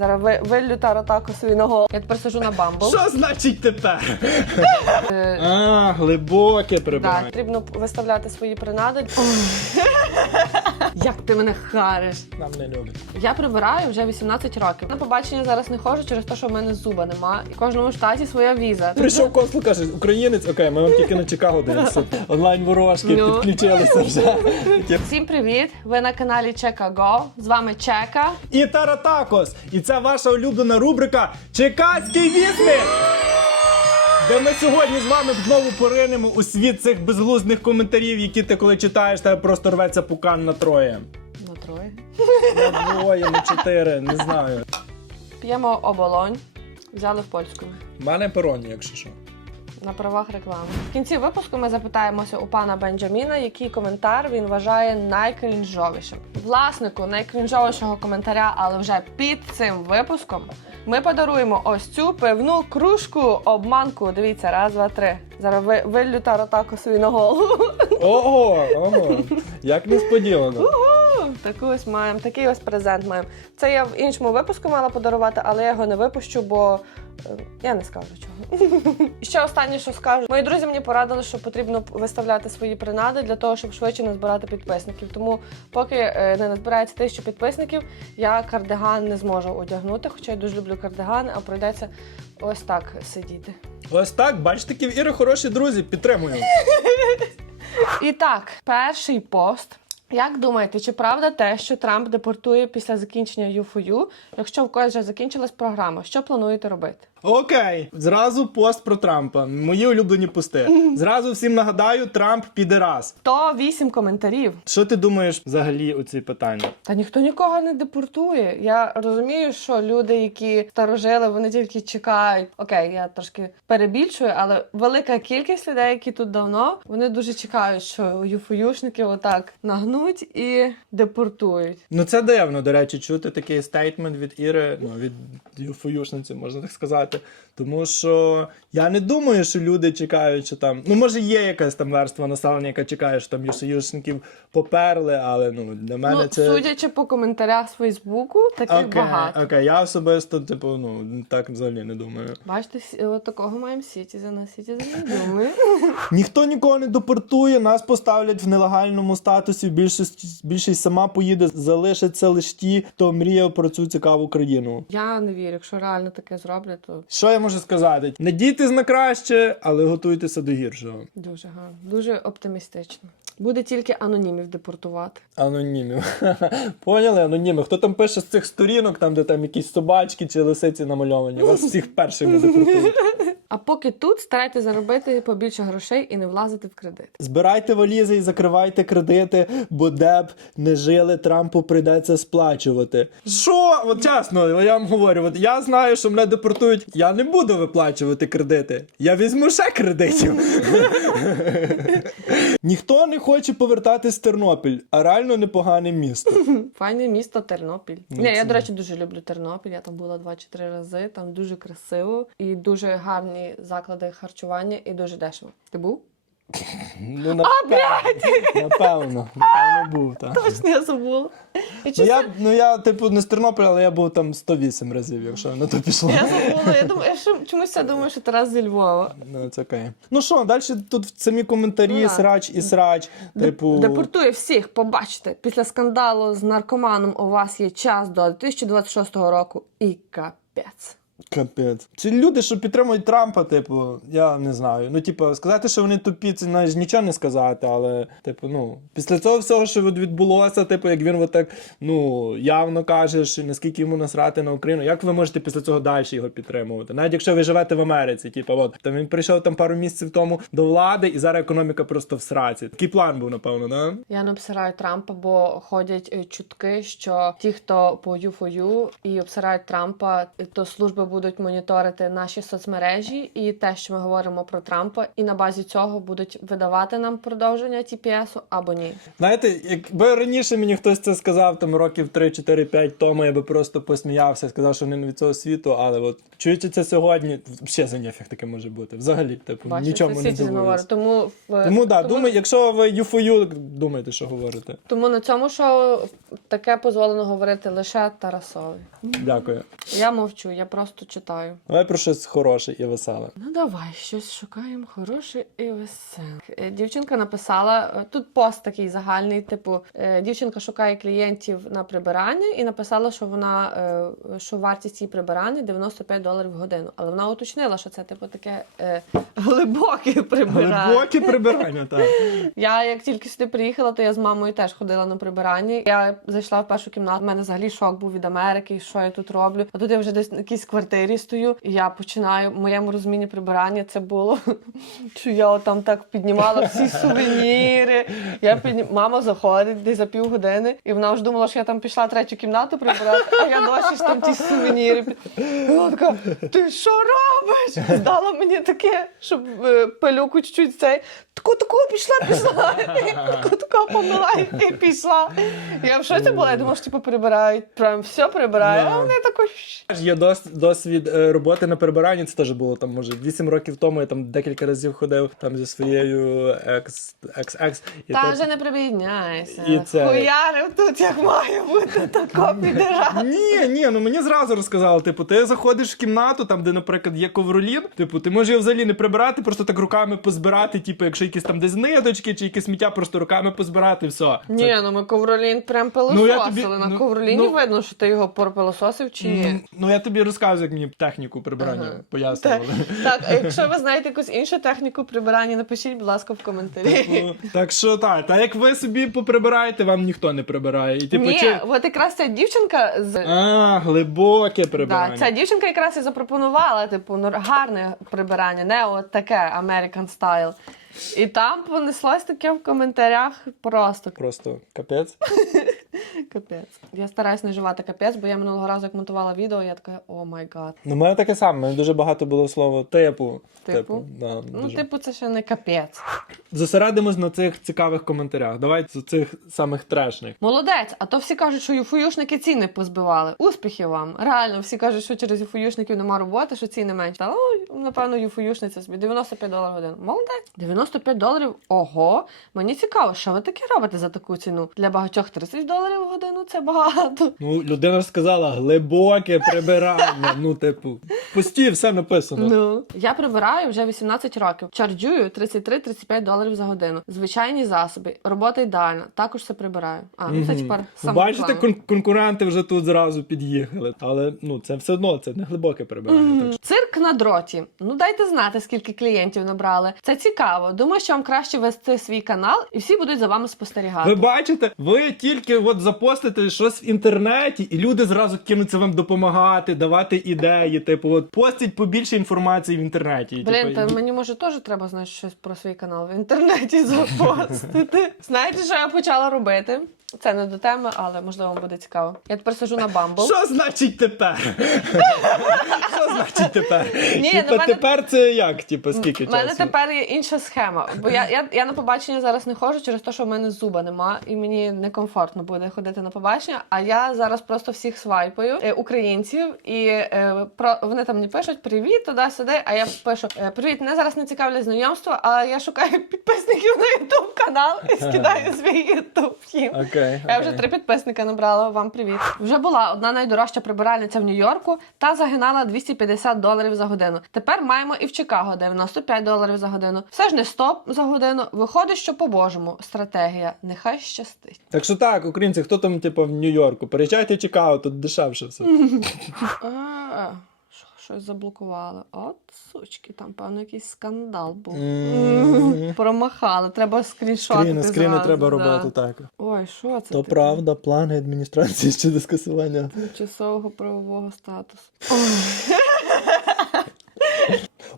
Зараз ви, виллю таратаку голову. Я тепер сижу на бамбл. Що значить тепер? Е, А, глибоке Да, прибирання. потрібно виставляти свої принади. Як ти мене хариш? Нам не любить. Я прибираю вже 18 років. На побачення зараз не ходжу через те, що в мене зуба нема. І в кожному штаті своя віза. Прийшов консул, каже, українець, окей, ми вам тільки на Чикаго дивимося. Онлайн ворожки Ну. підключилися вже. Всім привіт! Ви на каналі Чекаго. З вами Чека. І Таратакос! І це ваша улюблена рубрика Чекацький вісник! Де ми сьогодні з вами знову поринемо у світ цих безглузних коментарів, які ти коли читаєш, тебе просто рветься пукан на троє. На троє. На двоє, на чотири, не знаю. П'ємо оболонь. Взяли в польську. У мене пероні, якщо що. На правах реклами. В кінці випуску ми запитаємося у пана Бенджаміна, який коментар він вважає найкрінжовішим. Власнику найкрінжовішого коментаря, але вже під цим випуском, ми подаруємо ось цю пивну кружку обманку. Дивіться, раз, два, три. Зараз ви, виллю таратаку собі на голову. Ого, ого, як несподівано. Таку ось маємо, такий ось презент маємо. Це я в іншому випуску мала подарувати, але я його не випущу, бо е, я не скажу чого. Ще останнє, що скажу. Мої друзі мені порадили, що потрібно виставляти свої принади для того, щоб швидше назбирати підписників. Тому поки е, не назбирається тисячу підписників, я кардиган не зможу одягнути, хоча я дуже люблю кардигани, а прийдеться ось так сидіти. Ось так, бачите, які Іри хороші друзі, підтримуємо. І так, перший пост. Як думаєте, чи правда те, що Трамп депортує після закінчення ЮФОЮ, якщо в когось вже закінчилась програма? Що плануєте робити? Окей, зразу пост про Трампа. Мої улюблені пости. Зразу всім нагадаю, Трамп піде раз. То вісім коментарів. Що ти думаєш взагалі у ці питання? Та ніхто нікого не депортує. Я розумію, що люди, які старожили, вони тільки чекають. Окей, я трошки перебільшую, але велика кількість людей, які тут давно, вони дуже чекають, що ЮФОЮшники отак нагнуть і депортують. Ну це дивно, до речі, чути такий стейтмент від Іри, ну від юфоюшниці, можна так сказати. Тому що я не думаю, що люди чекають, що там. Ну, може, є якась там верства населення, яка чекає, що там юфоюшників поперли, але ну для мене ну, це. судячи по коментарях з Фейсбуку, таких Окей, багато. окей, я особисто, типу, ну так взагалі не думаю. Бачите, от такого маємо Сітізена. Сітізен не думає. Ніхто нікого не депортує, нас поставлять в нелегальному статусі. Більшість більшість сама поїде, залишаться лише ті, хто мріяв про цю цікаву країну. Я не вірю, якщо реально таке зроблять, то Що я можу сказати? Надійтесь на краще, але готуйтеся до гіршого. дуже гарно, дуже оптимістично. Буде тільки анонімів депортувати. Анонімів. Поняли? Аноніми. Хто там пише з цих сторінок, там, де там якісь собачки чи лисиці намальовані? Вас всіх першими депортують. А поки тут старайтеся заробити побільше грошей і не влазити в кредит. Збирайте валізи і закривайте кредити, бо де б не жили, Трампу прийдеться сплачувати. Що? От чесно, я вам говорю, от я знаю, що мене депортують. Я не буду виплачувати кредити. Я візьму ще кредитів. Ніхто не хоче повертатись в Тернопіль, а реально непогане місто. Файне місто Тернопіль. Ну, Ні, я, це- до речі, дуже люблю Тернопіль. Я там була два чи три рази. Там дуже красиво і дуже гарні заклади харчування, і дуже дешево. Ти був? Ну, напевно, напевно, напевно був, так. Точно я забула. І Ну я, ну я, типу, не з Тернополя, але я був там 108 разів, якщо на то пішло. Я забула. Я думаю, я ще чомусь я думаю, що Тарас зі Львова. Ну, це окей. Ну що, далі тут самі коментарі, Ну, да. срач і срач. Типу, Депортує всіх, побачите. Після скандалу з наркоманом у вас є час до 2026 року і капець. Капець. Ці люди, що підтримують Трампа, типу, я не знаю. Ну, типу, сказати, що вони тупі, це навіть нічого не сказати, але, типу, ну, після цього всього, що відбулося, типу, як він от так, ну, явно каже, що наскільки йому насрати на Україну, як ви можете після цього далі його підтримувати? Навіть якщо ви живете в Америці, типу, от, там він прийшов там пару місяців тому до влади, і зараз економіка просто в сраці. Такий план був, напевно, да? Я не обсираю Трампа, бо ходять е, чутки, що ті, хто по ЮФОЮ і обсирають Трампа, то служби будуть моніторити наші соцмережі і те, що ми говоримо про Трампа, і на базі цього будуть видавати нам продовження TPS або ні. Знаєте, якби раніше мені хтось це сказав там років 3-4-5 тому, я би просто посміявся, сказав, що не від цього світу, але от чуючи це сьогодні, ще за ніфіг таке може бути. Взагалі, типу, Бачите, нічому не дивуюсь. Тому в Тому да, тому, думаю, якщо ви юфою, думайте, що говорите. тому на цьому шоу таке дозволено говорити лише Тарасові. Дякую. Я мовчу, я просто читаю. Давай про щось хороше і веселе. Ну давай, щось шукаємо хороше і веселе. Е, Дівчинка написала е, тут пост такий загальний, типу, е, дівчинка шукає клієнтів на прибирання і написала, що вона що вартість її прибирання 95 доларів в годину. Але вона уточнила, що це типу таке глибоке прибирання. Глибоке прибирання, так. Я як тільки сюди приїхала, то я з мамою теж ходила на прибирання. Я зайшла в першу кімнату. У мене взагалі шок був від Америки, що я тут роблю. А тут я вже десь на якійсь квартирі стою, і я починаю в моєму розумінні прибирання. Це було що я там так піднімала всі сувеніри. Я підні... Мама заходить десь за півгодини, і вона вже думала, що я там пішла третю кімнату прибирати, а я досі ж там ті сувеніри. І Вона така, ти що робиш? Здала мені таке, щоб е, пилюку чуть-чуть цей. Таку таку пішла, пішла. Таку таку помила і пішла. Я в шоці була, я думала, що типу прибирають. Прям все прибирають, а вони тако. Є дос, досвід е, роботи на прибиранні. Це теж було там, може, 8 років тому. Я там декілька разів ходив там зі своєю екс екс екс. Та вже не прибідняйся. Хуярив тут, як має бути, тако підирати. Ні, ні, ну мені зразу розказали, типу, ти заходиш в кімнату, там, де, наприклад, є ковролін, типу, ти можеш його взагалі не прибирати, просто так руками позбирати, типу, якщо якісь там десь ниточки чи якесь сміття, просто руками позбирати, все. Ні, ну ми ковролін прям Ну, я тобі- На ну, ковроліні ну- видно, що ти його пропилососив чи ні. Ну, ну я тобі розказую, як мені техніку прибирання Ага. пояснювали. Так, а якщо ви знаєте якусь іншу техніку прибирання, напишіть, будь ласка, в коментарі. Ну, так що так, та як ви собі поприбираєте, вам ніхто не прибирає. І, типу, Ні, чи... от якраз ця дівчинка з А, глибоке Да, прибирання. ця дівчинка якраз і запропонувала, типу, ну, гарне прибирання, не от таке American style. І там понеслось таке в коментарях просто Просто капець. капець. Я стараюсь не вживати капець, бо я минулого разу, як монтувала відео, я така, о май гад. Ну, мене таке саме, мене дуже багато було слово типу. Типу? да, Ну, дуже. типу, це ще не капець. Зосередимось на цих цікавих коментарях. Давайте з цих самих трешних. Молодець, а то всі кажуть, що юфоюшники ціни позбивали. Успіхів вам. Реально, всі кажуть, що через юфоюшників нема роботи, що ціни менші. Та ну, напевно, юфоюшниця собі 95 доларів годин. Молодець. 95 доларів. Ого. Мені цікаво, що ви таке робите за таку ціну? Для багатьох 30 доларів в годину це багато. Ну, людина ж сказала глибоке прибирання. ну, типу, в пості все написано. Ну я прибираю вже 18 років. Чарджую 33-35 доларів за годину. Звичайні засоби, робота ідеальна. Також все прибираю. А ну це тепер саме Бачите, кон- конкуренти вже тут зразу під'їхали. Але ну це все одно це не глибоке прибирання. Так Цирк на дроті. Ну дайте знати, скільки клієнтів набрали. Це цікаво. Думаю, що вам краще вести свій канал, і всі будуть за вами спостерігати. Ви бачите, ви тільки от запостите щось в інтернеті, і люди зразу кинуться вам допомагати, давати ідеї. Типу, от постіть побільше інформації в інтернеті. І, Блін, типу, та мені може теж треба знати щось про свій канал в інтернеті запостити. Знаєте, що я почала робити? Це не до теми, але можливо вам буде цікаво. Я тепер сижу на Bumble. Що значить тепер? Що значить тепер? Ні, Типа, ну, мене- тепер це як? Типа, скільки У мене тепер є інша схема. Бо я, я, я на побачення зараз не ходжу через те, що в мене зуба нема, і мені некомфортно буде ходити на побачення. А я зараз просто всіх свайпаю е, українців, і е, про вони там мені пишуть привіт, туди-сюди. А я пишу е, привіт, мене зараз не цікавлять знайомства, а я шукаю підписників на ютуб канал і скидаю свій ютуб їм. Окей. Я вже три підписника набрала. Вам привіт. Вже була одна найдорожча прибиральниця в Нью-Йорку та загинала 250 доларів за годину. Тепер маємо і в Чикаго 95 доларів за годину. Все ж не 100 за годину. Виходить, що по-божому стратегія. Нехай щастить. Так що так, українці, хто там, типу, в Нью-Йорку? Переїжджайте в Чикаго, тут дешевше все. Щось заблокували. От сучки, там певно якийсь скандал був. Промахали, треба скріншоти. Скріни, скріни треба да. робити так. Ой, що це? То правда, плани адміністрації щодо скасування. Тимчасового правового статусу.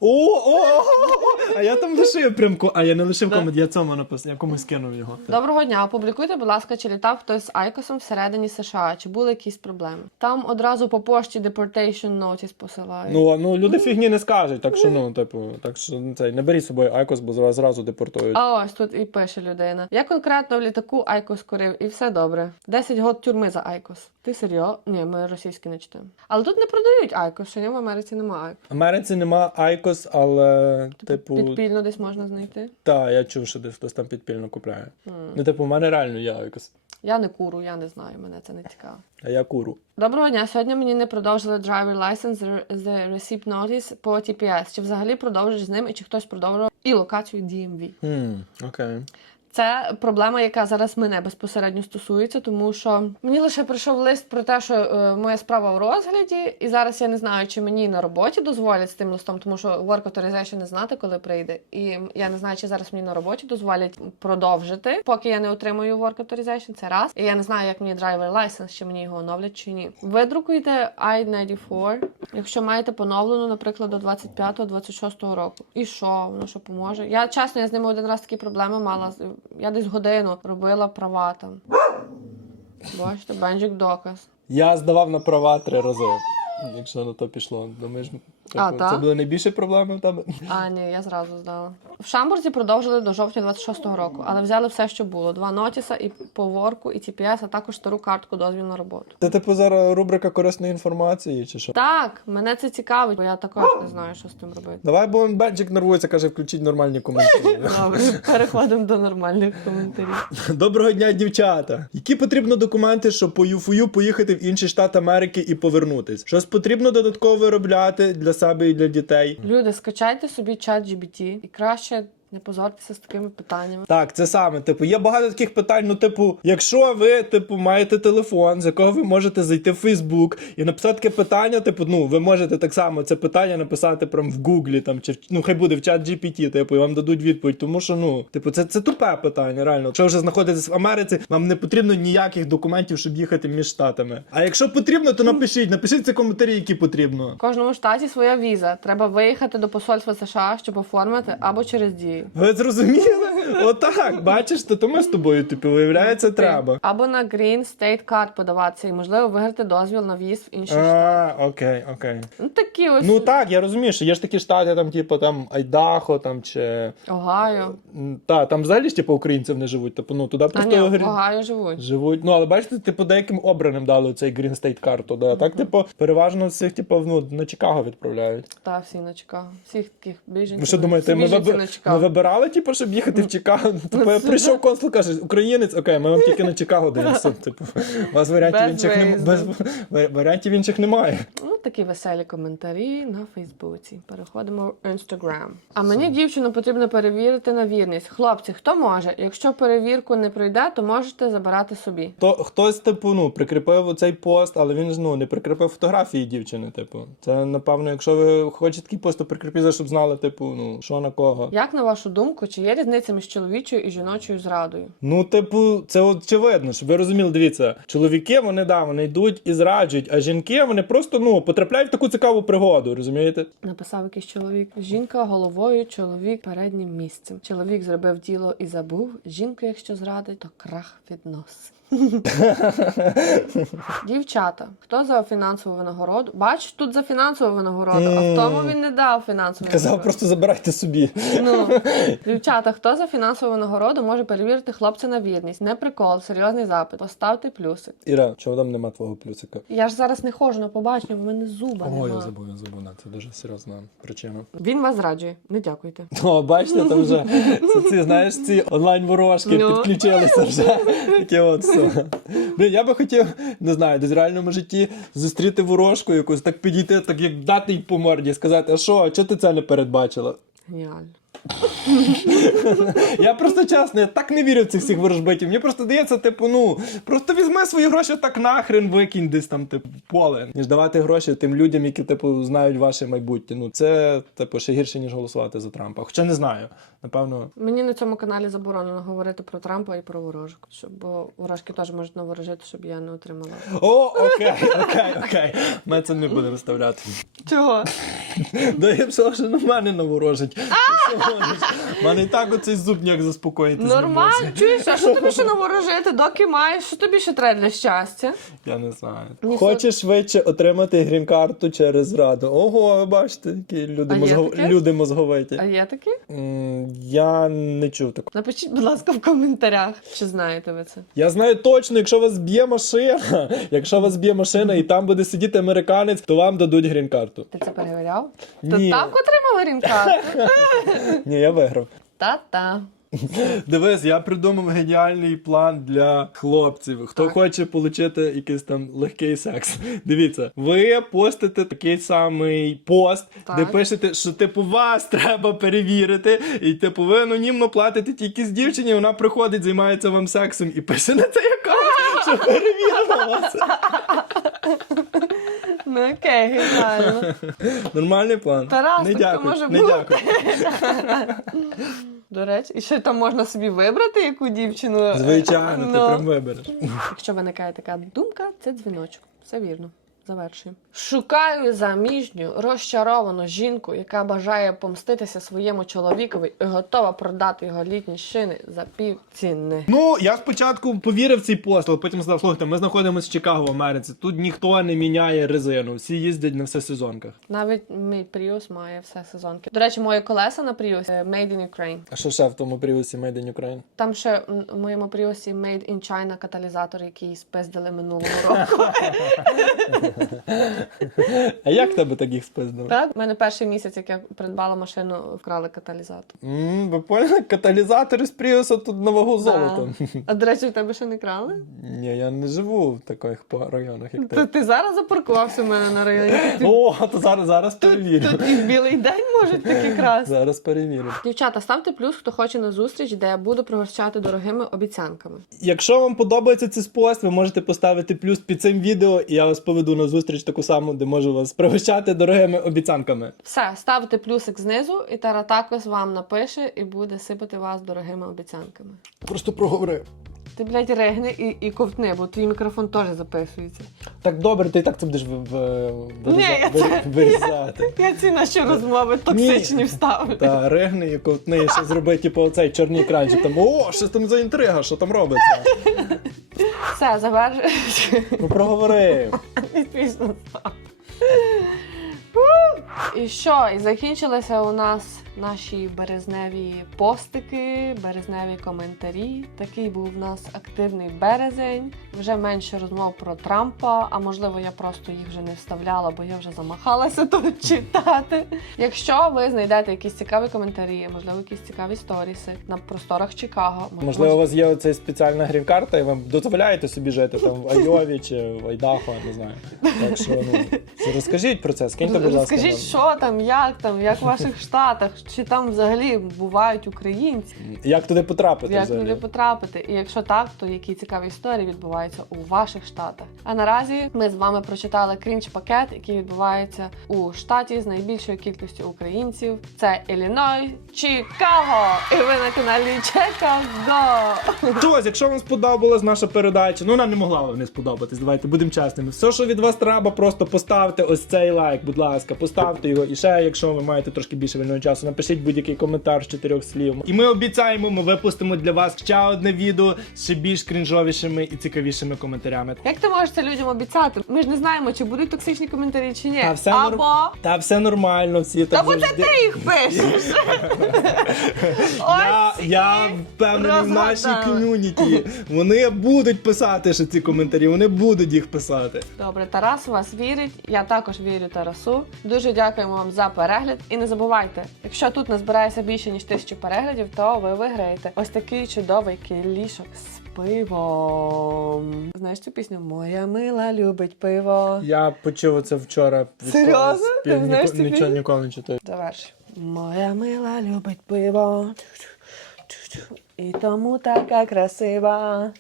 О, о, о, а я там лишив прямку. А я не лишив комент, я цьому написав, я комусь кинув його. Доброго дня. Опублікуйте, будь ласка, чи літав хтось з Айкосом всередині США, чи були якісь проблеми. Там одразу по пошті deportation notice посилають. Ну, а, ну люди фігні не скажуть, так що ну, типу, так що ну, цей, не беріть з собою Айкос, бо зразу, зразу депортують. А ось тут і пише людина. Я конкретно в літаку Айкос курив, і все добре. 10 год тюрми за Айкос. Ти серйозно? Ні, ми російські не читаємо. Але тут не продають Айкос, що ні, в Америці немає Айкос. В Америці нема Айкос, але, типу, Підпільно десь можна знайти. Так, я чув, що десь хтось там підпільно купляє. Mm. Ну, типу, в мене реально я якось. Я не куру, я не знаю, мене це не цікаво. а я куру. Доброго дня. Сьогодні мені не продовжили driver license the- receipt notice по TPS. Чи взагалі продовжиш з ним і чи хтось продовжував і локацію DMV? Окей. Це проблема, яка зараз мене безпосередньо стосується, тому що мені лише прийшов лист про те, що е, моя справа у розгляді, і зараз я не знаю, чи мені на роботі дозволять з тим листом, тому що work authorization не знати, коли прийде. І я не знаю, чи зараз мені на роботі дозволять продовжити, поки я не отримую work authorization, Це раз. І я не знаю, як мені driver license, чи мені його оновлять чи ні. Видрукуйте I-94, якщо маєте поновлену, наприклад, до 25-26 року. І що? Воно що поможе? Я чесно, я з ними один раз такі проблеми мала. Я десь годину робила права там. Бачите, бенджик доказ. Я здавав на права три рази, якщо на то пішло. Думаєш, А, типу, та? це були найбільші проблеми в тебе? А, ні, я зразу здала. В Шамбурзі продовжили до жовтня 26-го року, але взяли все, що було: два нотіса, і поворку, і TPS, а також стару картку дозвіл на роботу. Це типу зараз рубрика корисної інформації, чи що? Так, мене це цікавить, бо я також не знаю, що з тим робити. Давай, бо Бенчик нервується, каже, включіть нормальні коментарі. Добре, переходимо до нормальних коментарів. Доброго дня, дівчата. Які потрібно документи, щоб по ЮФУ поїхати в інший штат Америки і повернутись? Щось потрібно додатково виробляти для себе і для дітей? Люди, скачайте собі чат GBT і краще не позоритися з такими питаннями. Так, це саме. Типу, є багато таких питань. Ну, типу, якщо ви, типу, маєте телефон, з якого ви можете зайти в Фейсбук і написати таке питання, типу, ну, ви можете так само це питання написати прям в Гуглі, там, чи ну, хай буде в чат GPT, типу, і вам дадуть відповідь. Тому що, ну, типу, це, це тупе питання, реально. Якщо вже знаходитесь в Америці, вам не потрібно ніяких документів, щоб їхати між штатами. А якщо потрібно, то напишіть, напишіть ці коментарі, які потрібно. В кожному штаті своя віза. Треба виїхати до посольства США, щоб оформити або через дію. Ви зрозуміли? Отак, бачиш, то, ми з тобою, типу, виявляється, треба. Або на Green State Card подаватися і можливо виграти дозвіл на в'їзд в інший штат. А, окей, окей. Ну такі ось Ну так, я розумію, що є ж такі штати, там, типу, там Айдахо, там чи. Огайо. Та, там взагалі ж типу українців не живуть. Типу, ну туди А просто ні, в Огайо живуть. живуть. Ну, але бачите, типу, деяким обраним дали цей Green State карту. Да. Так, типу, переважно всіх, типу, ну, на Чикаго відправляють. Та всі на Чикаго. Всіх таких біженців. Ви що думаєте, всі ми, виб... на ми. Вибирали, типу, щоб їхати в Чикаго? Типу, Ну, прийшов консул, каже, українець, окей, ми вам тільки на Чикаго даємо. Типу, у вас варіантів інших немає. Без... Варіантів інших немає. Ну, такі веселі коментарі на Фейсбуці. Переходимо в Інстаграм. А мені дівчину потрібно перевірити на вірність. Хлопці, хто може? Якщо перевірку не пройде, то можете забирати собі. То хтось, типу, ну, прикріпив цей пост, але він ж ну не прикріпив фотографії дівчини. Типу, це напевно, якщо ви хочете такий пост, то прикріпіть, щоб знали, типу, ну що на кого. Як на вашу думку, чи є різниця між чоловічою і жіночою зрадою? Ну, типу, це очевидно, щоб ви розуміли, дивіться, чоловіки вони да, вони йдуть і зраджують, а жінки вони просто ну потрапляють в таку цікаву пригоду, розумієте? Написав якийсь чоловік. Жінка головою, чоловік переднім місцем. Чоловік зробив діло і забув. Жінку, якщо зрадить, то крах віднос. Дівчата, хто за фінансову винагороду? Бач, тут за фінансову винагороду, а в тому він не дав фінансову Казав, винагороду. просто забирайте собі. Ну, дівчата, хто за фінансову винагороду може перевірити хлопця на вірність? Не прикол, серйозний запит. Поставте плюсик. Іра, чого там нема твого плюсика? Я ж зараз не ходжу на побачення, бо в мене зуба Ой, я забув, я забув, да, це дуже серйозна причина. Він вас зраджує. Не дякуйте. О, бачите, там вже це ці, знаєш, ці онлайн-ворожки Ну. підключилися вже. Таке от все. Блін, я би хотів, не знаю, десь в реальному житті зустріти ворожку якусь, так підійти, так як дати їй по морді, сказати, а що, а чого ти це не передбачила? Геніально. Я просто чесно, я так не вірю в цих всіх ворожбитів. Мені просто здається, типу, ну просто візьми свої гроші так нахрен викинь десь там, типу, в поле. Ніж давати гроші тим людям, які, типу, знають ваше майбутнє. Ну це, типу, ще гірше, ніж голосувати за Трампа. Хоча не знаю. Напевно, Мені на цьому каналі заборонено говорити про Трампа і про ворожок, щоб бо ворожки теж можуть наворожити, щоб я не отримала. О, окей, окей, окей. Ми це не будемо виставляти. Чого? Да я все, що на мене наворожить. У мене і так оцей зуб ніяк заспокоїти. Нормально, чуєш, а що тобі ще наворожити, доки маєш? Що тобі ще треба для щастя? Я не знаю. Хочеш швидше отримати грін-карту через зраду. Ого, ви бачите, які люди, А є мозго... таке? люди мозговиті. А є такі? М, Я не чув такого. Напишіть, будь ласка, в коментарях, чи знаєте ви це. Я знаю точно, якщо вас б'є машина, якщо вас б'є машина і там буде сидіти американець, то вам дадуть грін-карту. Ти це перевіряв? То Ні. так отримав рінкарту? Ні, я виграв. Та-та. Дивись, я придумав геніальний план для хлопців. Хто Так. хоче отримати якийсь там легкий секс. Дивіться, ви постите такий самий пост, Так. де пишете, що типу вас треба перевірити, і типу ви анонімно платите тільки з дівчині, вона приходить, займається вам сексом і пише на це аккаунт, що перевірила вас. Ну окей, геніально. Нормальний план. Тарас, не так то дякую, може не бути. дякую. До речі, і ще там можна собі вибрати яку дівчину. Звичайно, ти Ну. прям вибереш. Якщо виникає така думка, це дзвіночок. Все вірно. Завершуємо. Шукаю заміжню, розчаровану жінку, яка бажає помститися своєму чоловікові і готова продати його літні шини за півціни. Ну, я спочатку повірив в цей пост, але потім сказав, слухайте, ми знаходимося в Чикаго в Америці. Тут ніхто не міняє резину, всі їздять на всесезонках. Навіть мій Prius має все сезонки. До речі, мої колеса на Prius е, Made in Ukraine. А що ще в тому привісі Made in Ukraine? Там ще в моєму Prius Made in China каталізатор, який спиздили минулого року. А як тебе так їх спиздили? Так, у мене перший місяць, як я придбала машину, вкрали каталізатор. М, Ви поняли? Каталізатори з Пріуса тут на вагу золота. А до речі, в тебе ще не крали? Ні, я не живу в таких по- районах, як То ти. ти зараз запаркувався в мене на районі. О, то зараз, зараз перевірю. Тут і в білий день можуть такі красти. Зараз перевірю. Дівчата, ставте плюс, хто хоче на зустріч, де я буду пригощати дорогими обіцянками. Якщо вам подобається цей пост, ви можете поставити плюс під цим відео, і я вас поведу на зустріч таку саму, де можу вас пригощати дорогими обіцянками. Все, ставте плюсик знизу, і Таратакос вам напише і буде сипати вас дорогими обіцянками. Просто проговорив. Ти, блядь, регни і, і ковтни, бо твій мікрофон теж записується. Так добре, ти і так це будеш в, в, Ні, я це- вирізати. Я ці наші розмови токсичні вставлю. Та ригни і ковтни, і ще зроби, типу, оцей чорний екранчик. Там, о, що там за інтрига, що там робиться? Все, завершую. Ну проговори. Відпічно став. І що? І закінчилися у нас наші березневі постики, березневі коментарі. Такий був у нас активний березень. Вже менше розмов про Трампа, а можливо, я просто їх вже не вставляла, бо я вже замахалася тут читати. Якщо ви знайдете якісь цікаві коментарі, можливо, якісь цікаві сторіси на просторах Чикаго, Можливо, у вас є оця спеціальна грін-карта, і ви дозволяєте собі жити там в Айові чи в Айдахо, не знаю. Так що ну розкажіть про це, скиньте, будь ласка. Розкажіть, що там, як там, як в ваших штатах, чи там взагалі бувають українці, Як туди потрапити як взагалі? туди потрапити. І якщо так, то які цікаві історії відбуваються у ваших штатах. А наразі ми з вами прочитали крінж-пакет, який відбувається у штаті з найбільшою кількістю українців. Це Ілліной, Чикаго! І ви на каналі Чикаго! Тож, якщо вам сподобалась наша передача, ну вона не могла вам не сподобатись, давайте будемо чесними. Все, що від вас треба, просто поставте ось цей лайк, будь ласка, поставте його. І ще, якщо ви маєте трошки більше вільного часу, напишіть будь-який коментар з чотирьох слів. І ми обіцяємо, ми випустимо для вас ще одне відео з ще більш крінжовішими і цікавішими коментарями. Як ти можеш це людям обіцяти? Ми ж не знаємо, чи будуть токсичні коментарі, чи ні. Та все Або норм- Та все нормально, всі Та бо це завжди. ти їх пишеш. Я, впевнений в нашій розгадали. ком'юніті. Вони будуть писати ще ці коментарі, вони будуть їх писати. Добре, Тарас у вас вірить. Я також вірю Тарасу. Дуже дякуємо вам за перегляд. І не забувайте, якщо тут назбирається більше ніж тисячу переглядів, то ви виграєте ось такий чудовий кілішок з пивом. Знаєш цю пісню? Моя мила любить пиво. Я почув це вчора. від Серйозно? когось. Ти Я знаєш ніко- цю нічого ніколи не читаю. Заверш. Моя мила любить пиво. І тому така красива.